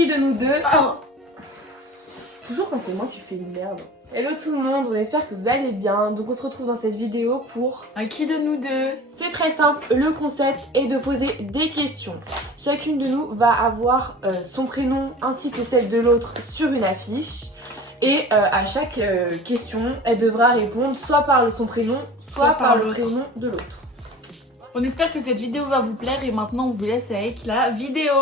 Qui de nous deux... Oh. Toujours quand c'est moi qui fais une merde. Hello tout le monde, on espère que vous allez bien. Donc on se retrouve dans cette vidéo pour... Un qui de nous deux? C'est très simple, le concept est de poser des questions. Chacune de nous va avoir son prénom ainsi que celle de l'autre sur une affiche. Et à chaque question, elle devra répondre soit par son prénom, soit par le prénom de l'autre. On espère que cette vidéo va vous plaire et maintenant on vous laisse avec la vidéo.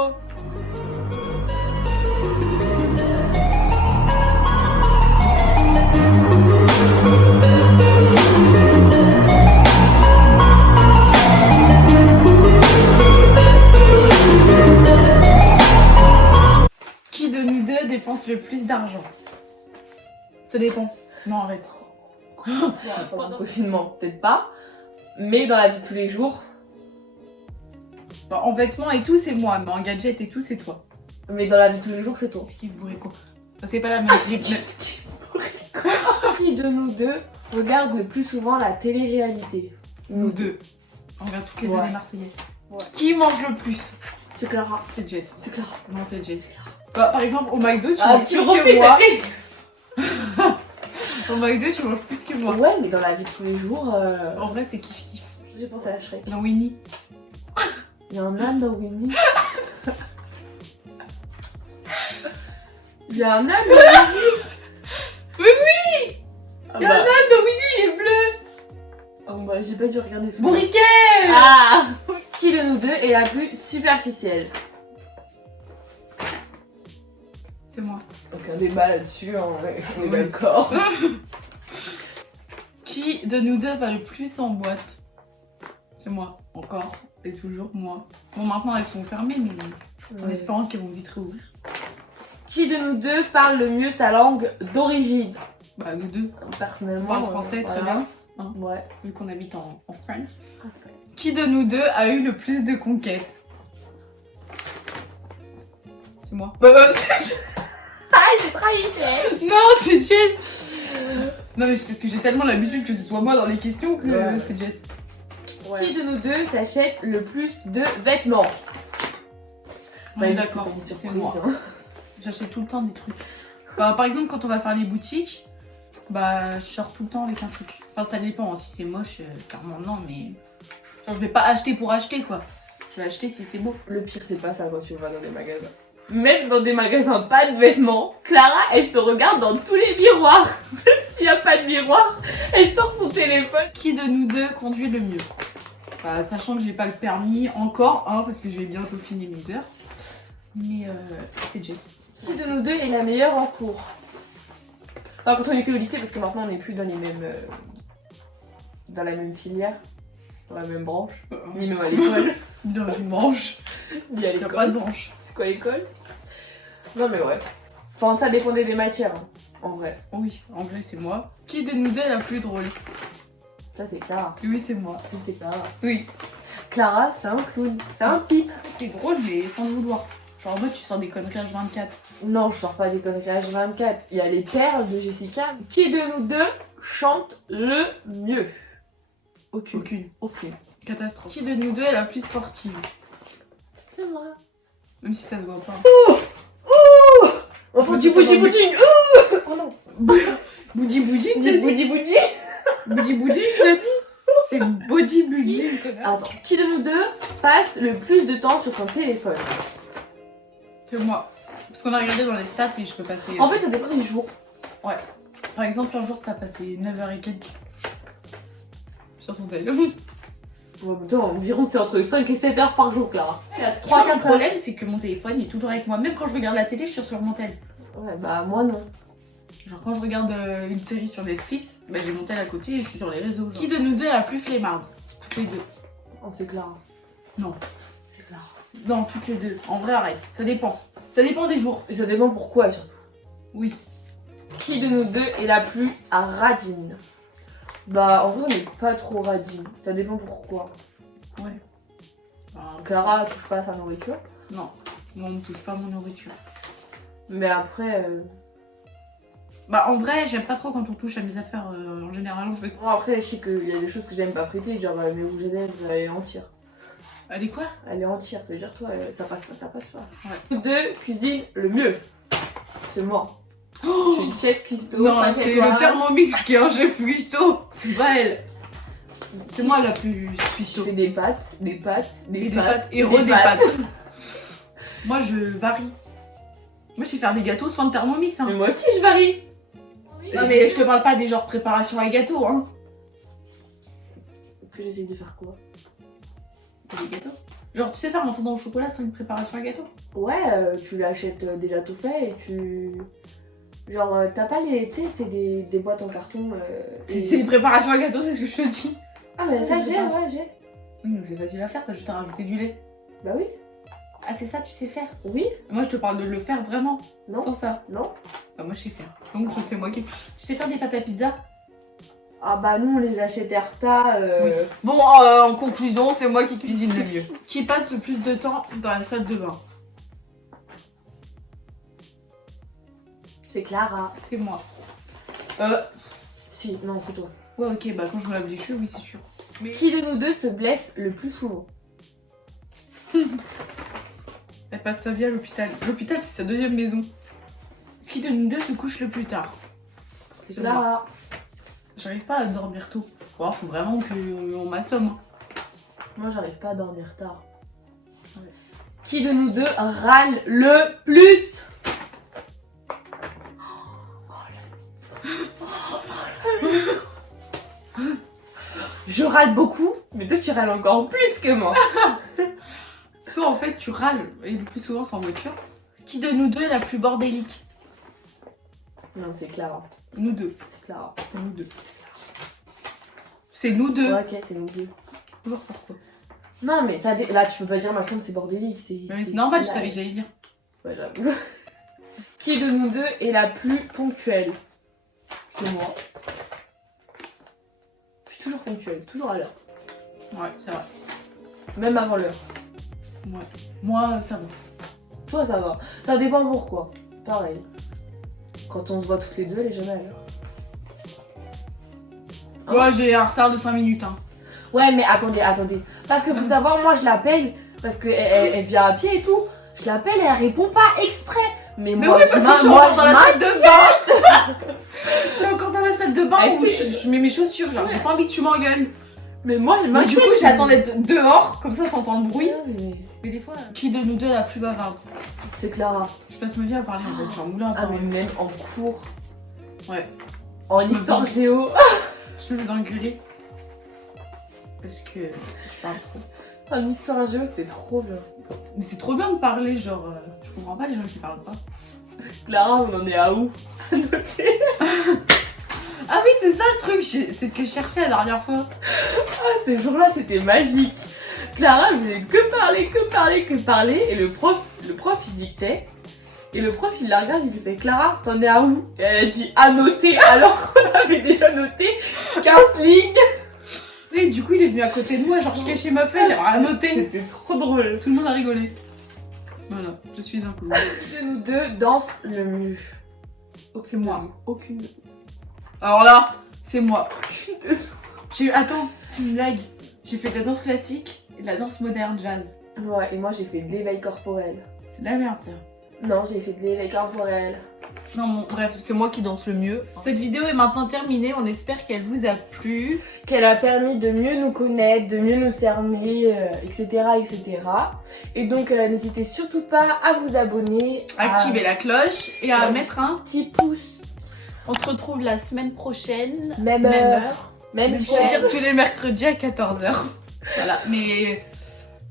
Qui de nous deux dépense le plus d'argent? Ça dépend. Non, arrête. Pendant le confinement, peut-être pas. Mais dans la vie de tous les jours. Bah, en vêtements et tout, c'est moi. Mais en gadget et tout, c'est toi. Mais dans la vie de tous les jours, c'est toi. Qui bourré quoi? C'est pas la même. Qui de nous deux regarde le plus souvent la télé-réalité? Nous deux. On regarde toutes les deux Ouais. les Marseillais. Ouais. Qui mange le plus? C'est Clara. C'est Jess. C'est Clara. Non, c'est Jess. Bah, par exemple, au McDo, tu Ah, manges tu plus refais que moi. cette- Au McDo, tu manges plus que moi. Ouais, mais dans la vie de tous les jours, En vrai, c'est kiff-kiff. j'ai pensé à Shrek. Dans Winnie. Il y a un âne dans Winnie. Il y a un âne dans Winnie. Mais oui! Ah Il y a un âne dans Winnie, il est bleu. Oh bah, j'ai pas dû regarder ce Bourriquet! Ah. Qui de nous deux est la plus superficielle? C'est moi. Aucun débat là-dessus, on est Oui. d'accord. Qui de nous deux va le plus en boîte? C'est moi. Encore. Et toujours moi. Bon, maintenant, elles sont fermées, mais en espérant qu'elles vont vite réouvrir. Qui de nous deux parle le mieux sa langue d'origine? Bah, nous deux. Personnellement, On parle français, très voilà. bien. Hein, Ouais. vu qu'on habite en France. Parfait. Qui de nous deux a eu le plus de conquêtes? C'est moi. Ah, j'ai trahi. Non, c'est Jess. Non, mais parce que j'ai tellement l'habitude que ce soit moi dans les questions que Ouais. c'est Jess. Qui de nous deux s'achète le plus de vêtements? Ouais, Bah, d'accord, c'est c'est pas une moi. surprise, hein. J'achète tout le temps des trucs. Bah, par exemple, quand on va faire les boutiques, bah, je sors tout le temps avec un truc. Enfin, ça dépend. Si c'est moche, clairement non, mais. Genre, je vais pas acheter pour acheter, quoi. Je vais acheter si c'est beau. Le pire, c'est pas ça quand tu vas dans des magasins. Même dans des magasins pas de vêtements, Clara, elle se regarde dans tous les miroirs. Même s'il n'y a pas de miroir, elle sort son téléphone. Qui de nous deux conduit le mieux? Bah, sachant que j'ai pas le permis encore, hein, parce que je vais bientôt finir mes heures. Mais c'est Jess. Qui de nous deux est la meilleure en cours? Enfin, quand on était au lycée, parce que maintenant on n'est plus dans les mêmes. Dans la même filière, dans la même branche, ni même à l'école, Dans une branche. ni à Il y a l'école. pas de branche. C'est quoi l'école? Non, mais ouais. Enfin, ça dépendait des matières, hein, en vrai. Oui, en vrai, c'est moi. Qui de nous deux est la plus drôle? Ça, c'est Clara. Oui, c'est moi. Ça, c'est Clara. Oui. Clara, c'est un clown, c'est un pitre. T'es drôle, mais sans le vouloir. Genre, en mode, tu sors des conneries H24. Non, je sors pas des conneries H24. Il y a les perles de Jessica. Qui de nous deux chante le mieux? Aucune. Aucune. Aucune. Catastrophe. Qui de nous deux est la plus sportive? C'est vrai. Même si ça se voit pas. Enfin, du boudi boudi. Oh non. Boudi boudi, Dis boudi boudi. Boudi boudi, t'as dit? C'est bodybuilding, connard. Attends, qui de nous deux passe le plus de temps sur son téléphone? C'est moi. Parce qu'on a regardé dans les stats et je peux passer. En fait, ça dépend des jours. Par exemple, un jour, t'as passé 9h et quelques sur ton téléphone. Ouais, mais toi, environ c'est entre 5 et 7 heures par jour, Clara. Il y a 3-4 3-4 problèmes, c'est que mon téléphone il est toujours avec moi. Même quand je regarde la télé, je suis sur mon tel. Ouais, bah moi non. Genre quand je regarde une série sur Netflix, bah, j'ai mon tel à côté et je suis sur les réseaux. Qui de nous deux est la plus flemmarde? Toutes les deux. Oh, c'est Clara. Non. C'est Clara. Non, toutes les deux. En vrai, arrête. Ça dépend. Ça dépend des jours. Et ça dépend pourquoi surtout. Oui. Qui de nous deux est la plus radine? Bah en vrai on n'est pas trop radine. Ça dépend pourquoi. Ouais. Bah, Clara touche pas à sa nourriture. non. Moi, on ne touche pas à mon nourriture. Mais après... Bah, en vrai, j'aime pas trop quand on touche à mes affaires en général, en fait. Bon après je sais qu'il y a des choses que j'aime pas prêter, genre mes rouges à lèvres, les lentir. Elle est quoi? Elle est entière, ça veut dire toi, ça passe pas, ça passe pas. Ouais. Nous deux cuisine le mieux. C'est moi. Je suis le chef cuistot. Non, ça, c'est toi. le Thermomix qui est un chef cuistot. C'est pas elle. C'est moi la plus Je cuistot. fais des pâtes, des pâtes, des Et pâtes, et re des pâtes. Moi je varie. Moi je sais faire des gâteaux sans le Thermomix. Hein. Mais moi aussi je varie. Non mais je te parle pas des genres préparation à gâteau hein. Que j'essaye de faire quoi? Des gâteaux. Genre tu sais faire un fondant au chocolat sans une préparation à gâteau? Ouais, tu l'achètes déjà tout fait et tu... Genre, t'as pas les... Tu sais, c'est des boîtes en carton. et- C'est une préparation à gâteau, c'est ce que je te dis. Ah mais ça une j'ai, préparation. ouais j'ai. C'est facile à faire, t'as juste à rajouter du lait. Bah oui. Ah c'est ça tu sais faire? Oui. Moi je te parle de le faire vraiment. Non. Sans ça. Non. Bah, moi je sais faire. Donc je sais moi qui. Tu sais faire des pâtes à pizza? Ah bah nous on les achète Erta. Oui. Bon, en conclusion, c'est moi qui cuisine le mieux. Qui passe le plus de temps dans la salle de bain? C'est Clara. C'est moi. Si, non c'est toi. Ouais, ok, bah quand je me lave les cheveux, oui, c'est sûr. Mais Qui de nous deux se blesse le plus souvent? elle passe sa vie à l'hôpital. L'hôpital, c'est sa deuxième maison. Qui de nous deux se couche le plus tard? C'est C'est Clara. J'arrive pas à dormir tôt. Bon, faut vraiment qu'on m'assomme. Moi j'arrive pas à dormir tard. Ouais. Qui de nous deux râle le plus? Je râle beaucoup, mais toi tu râles encore plus que moi. Toi, en fait, tu râles, et le plus souvent, c'est en voiture. Qui de nous deux est la plus bordélique? Non, c'est Clara. Nous deux. C'est Clara. C'est nous deux. C'est nous deux. Ouais, ok, c'est nous deux. Toujours pourquoi? Non, mais ça là tu peux pas dire ma chambre c'est bordélique. Mais c'est normal, je là. savais que j'allais dire. Ouais, j'avoue. Qui de nous deux est la plus ponctuelle? C'est moi. Je suis toujours ponctuelle, toujours à l'heure. Ouais, c'est vrai. Même avant l'heure. Ouais. Moi, ça va. Toi, ça va. Ça dépend pourquoi. Pareil. Quand on se voit toutes les deux, elle est jamais à l'heure. Hein? Ouais, j'ai un retard de 5 minutes. Hein. Ouais, mais attendez. Parce que faut savoir, moi, je l'appelle. Parce qu'elle vient à pied et tout. Je l'appelle et elle répond pas exprès. Mais Mais moi, oui, parce que je suis encore dans la salle de bain. Je suis encore dans la salle de bain où je mets mes chaussures. Genre, j'ai pas envie que tu m'engueules. Mais moi, je Mais m'inquiète. du coup, j'attends d'être dehors. Comme ça, t'entends le bruit. Ouais, Mais des fois, qui de nous deux est la plus bavarde? c'est Clara. Je passe ma vie à parler en fait. Genre, moulin à Ah, parler. mais même en cours. Ouais. En me histoire sens- géo. Je me fais engueuler. Parce que je parle trop. En histoire géo, c'était trop bien. Mais c'est trop bien de parler, genre, je comprends pas les gens qui parlent pas. Clara, on en est à où? Ah oui, c'est ça le truc, c'est ce que je cherchais la dernière fois. Ah, ces jours-là, c'était magique. Clara, elle faisait que parler. Et le prof, il dictait. Et le prof, il la regarde, il lui fait Clara, t'en es à où? Et elle a dit à noter, alors qu'on avait déjà noté 15 lignes. Et du coup, il est venu à côté de moi, genre, je cachais ma feuille, j'avais rien noté. C'était trop drôle. Tout le monde a rigolé. Voilà, je suis un clown. Qui de nous deux danse le mieux? C'est moi. Aucune. Alors là, c'est moi. Aucune de Attends, c'est une blague. J'ai fait de la danse classique et de la danse moderne jazz. Ouais, et moi j'ai fait de l'éveil corporel. C'est de la merde ça. Non, j'ai fait de l'éveil corporel. Non, bon, bref, c'est moi qui danse le mieux. Cette vidéo est maintenant terminée, on espère qu'elle vous a plu. Qu'elle a permis de mieux nous connaître, de mieux nous cerner, etc. Et donc n'hésitez surtout pas à vous abonner, Activez la cloche et à mettre un. petit pouce, On se retrouve la semaine prochaine. même Même heure, heure. même Même chaîne. dire tous les mercredis à 14h. Voilà, mais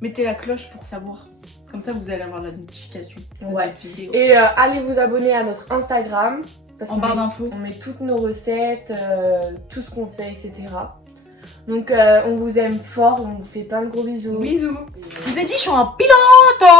mettez la cloche pour savoir. Comme ça, vous allez avoir la notification de Ouais. notre vidéo. Et allez vous abonner à notre Instagram. Parce En qu'on barre met- d'infos. On met toutes nos recettes, tout ce qu'on fait, etc. Donc on vous aime fort, on vous fait plein de gros bisous. Bisous. Je vous ai dit, je suis un pilote.